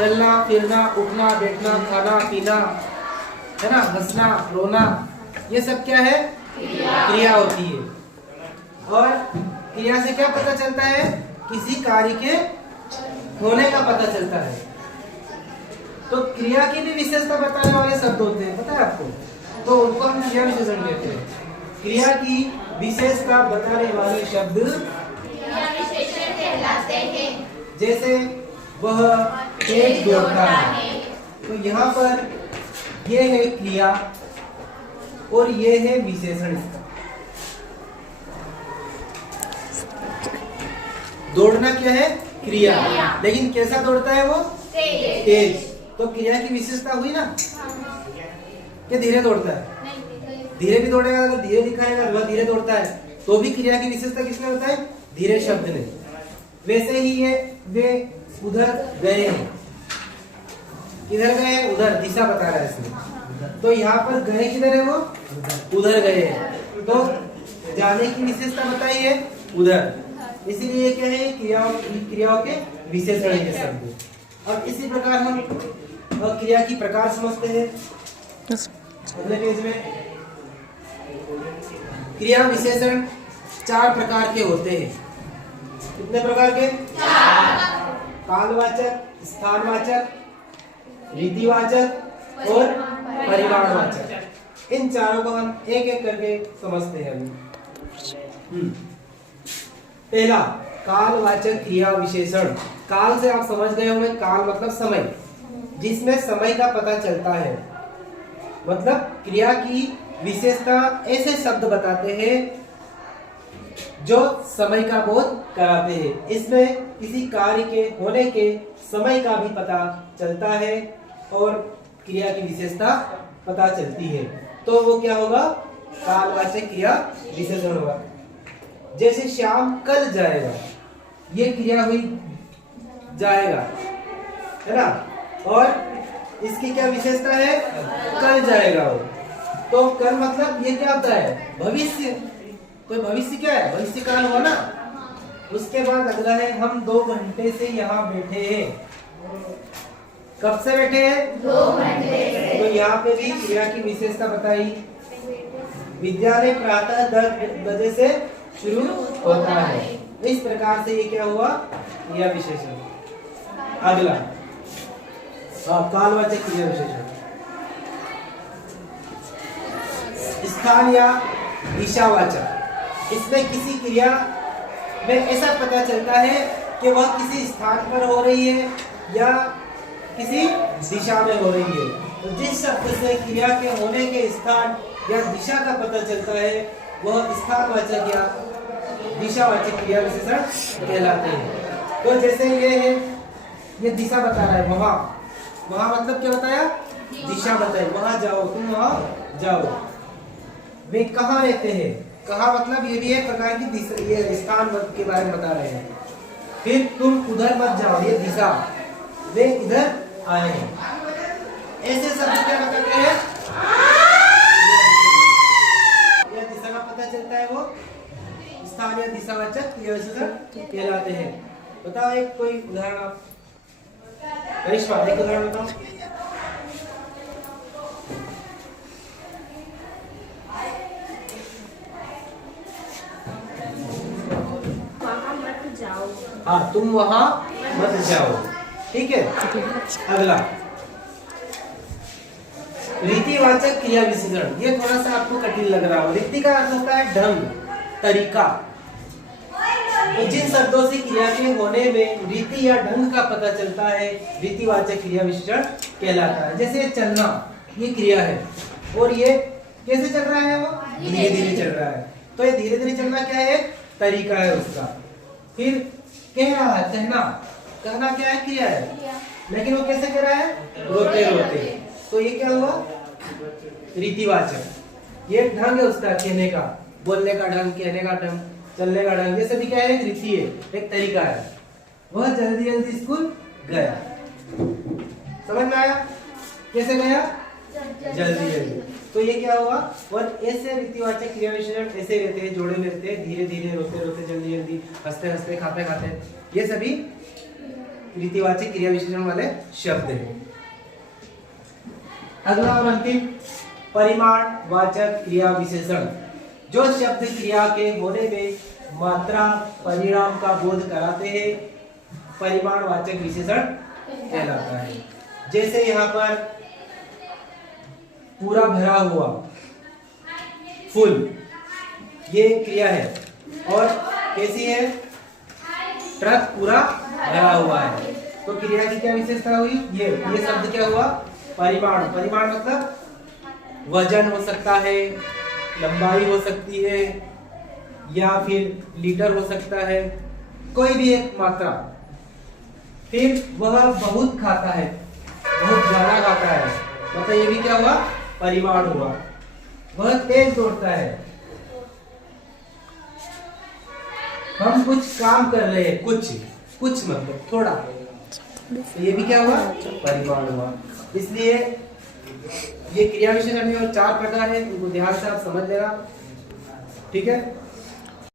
चलना फिरना, उठना बैठना, खाना पीना, है ना, हंसना रोना, ये सब क्या है? क्रिया होती है। और क्रिया से क्या पता चलता है? किसी कार्य के होने का पता चलता है। तो क्रिया की भी विशेषता बताने वाले शब्द होते हैं, पता है आपको? तो उनको हम क्रिया विशेषण कहते हैं। क्रिया की विशेषता बताने वाले शब्द क्रिया विशेषण कहलाते हैं। जैसे वह तेज दौड़ता है, तो यहाँ पर ये है क्रिया और ये है विशेषण इसका। दौड़ना क्या है? क्रिया। लेकिन कैसा दौड़ता है वो? तेज। तो क्रिया की विशेषता हुई ना कि धीरे दौड़ता है। धीरे भी दौड़ेगा, अगर धीरे दिखाएगा वह धीरे दौड़ता है, तो भी क्रिया की विशेषता किसने होता है? धीरे शब्द ने। वैसे ही ये वे उधर गए हैं, किधर गए हैं? उधर, दिशा बता रहा है इसमें। तो यहाँ पर गए किधर है? वो उधर गए हैं, तो जाने की विशेषता बताई है उधर। इसीलिए क्या है? क्रियाओं के विशेषण के शब्द। अब इसी प्रकार हम क्रिया की प्रकार समझते हैं अगले पेज में। क्रिया विशेषण 4 प्रकार के होते हैं। कितने प्रकार के? 4। कालवाचक, स्थानवाचक, रीतिवाचक और परिमाणवाचक। इन चारों को हम एक एक करके समझते हैं अभी। पहला, कालवाचक क्रिया विशेषण। काल से आप समझ गए होंगे, काल मतलब समय, जिसमें समय का पता चलता है। मतलब क्रिया की विशेषता ऐसे शब्द बताते हैं जो समय का बोध कराते हैं। इसमें किसी कार्य के होने के समय का भी पता चलता है और क्रिया की विशेषता पता चलती है। तो वो क्या होगा? कालवाचक क्रिया विशेषण होगा। जैसे श्याम कल जाएगा, ये क्रिया हुई जाएगा, है ना? और इसकी क्या विशेषता है? कल जाएगा वो। तो कल मतलब ये क्या होता है? भविष्य। तो भविष्य क्या है? भविष्य काल हुआ ना। उसके बाद अगला है, हम 2 घंटे से यहाँ बैठे हैं। कब से बैठे हैं? 2 घंटे से। तो यहाँ पे भी क्रिया की विशेषता बताई। विद्यालय प्रातः 10 बजे से शुरू होता है। इस प्रकार से ये क्या हुआ? क्रिया विशेषण। अगला कालवाचक क्रिया विशेषण। स्थान या दिशावाचक। इसमें किसी क्रिया में ऐसा पता चलता है कि वह किसी स्थान पर हो रही है या किसी दिशा में हो रही है। तो जिस शब्द से क्रिया के होने के स्थान या दिशा का पता चलता है वह स्थानवाचक या दिशावाचक क्रिया विशेषण कहलाते हैं। तो जैसे ये है, ये दिशा बता रहा है, वहां। वहां मतलब क्या बताया? दिशा बताई। वहां जाओ, तुम वहां जाओ। वे कहाँ रहते हैं? कहाँ मतलब ये भी एक प्रकार की दिशा, ये स्थान के बारे में बता रहे हैं। फिर तुम उधर मत जाओ, ये दिशा। वे इधर आए हैं। ऐसे शब्द क्या बताते हैं? यह दिशा का पता चलता है, वो स्थान या दिशावाचक क्रिया विशेषण कहलाते हैं। बताओ एक कोई उदाहरण आप। करिश्मा, एक उदाहरण बताओ। हाँ, तुम वहां मत जाओ। ठीक है। अगला, रीतिवाचक क्रिया विशेषण। ये थोड़ा सा आपको कठिन लग रहा हो। रीति का अर्थ होता है ढंग, तरीका। तो जिन शब्दों से क्रिया के होने में रीति या ढंग का पता चलता है, रीतिवाचक क्रिया विशेषण कहलाता है। जैसे चलना, ये क्रिया है और ये कैसे चल रहा है? वो धीरे धीरे चल रहा है। तो ये धीरे धीरे चलना क्या है? तरीका है उसका। फिर कह रहा है, कहना। कहना क्या है? क्रिया है। लेकिन वो कैसे कह रहा है? रोते रोते। तो ये क्या हुआ? रीतिवाचक। ये ढंग है उसका कहने का, बोलने का ढंग, कहने का ढंग, चलने का ढंग। ये सभी क्या है? एक रीति है, एक तरीका है। वह जल्दी जल्दी स्कूल गया। समझ में आया? कैसे गया? जल्दी जल्दी। तो ये क्या हुआ? और ऐसे रीतिवाचक क्रिया विशेषण ऐसे रहते हैं, जोड़े में रहते हैं, धीरे धीरे, रोते रोते, जल्दी जल्दी, हंसते हंसते, खाते खाते। ये सभी रीतिवाचक क्रिया विशेषण वाले शब्द हैं। अगला और अंतिम परिमाण वाचक क्रिया विशेषण, जो शब्द क्रिया के होने में मात्रा परिणाम का बोध कराते हैं, परिमाण वाचक विशेषण कहलाता है। जैसे यहाँ पर पूरा भरा हुआ, फुल, ये क्रिया है। और कैसी है? ट्रक पूरा भरा हुआ है। तो क्रिया की क्या विशेषता हुई? ये शब्द क्या हुआ? परिमाण। परिमाण मतलब वजन हो सकता है, लंबाई हो सकती है, या फिर लीटर हो सकता है, कोई भी एक मात्रा। फिर वह बहुत खाता है, बहुत ज्यादा खाता है, मतलब ये भी क्या हुआ? परिमाण हुआ। वह तेज दौड़ता है, हम कुछ काम कर रहे हैं, कुछ मतलब थोड़ा, तो ये भी क्या हुआ? परिमाण हुआ। इसलिए ये क्रिया विशेषण में और 4 प्रकार है, उनको ध्यान से आप समझ लेना, ठीक है।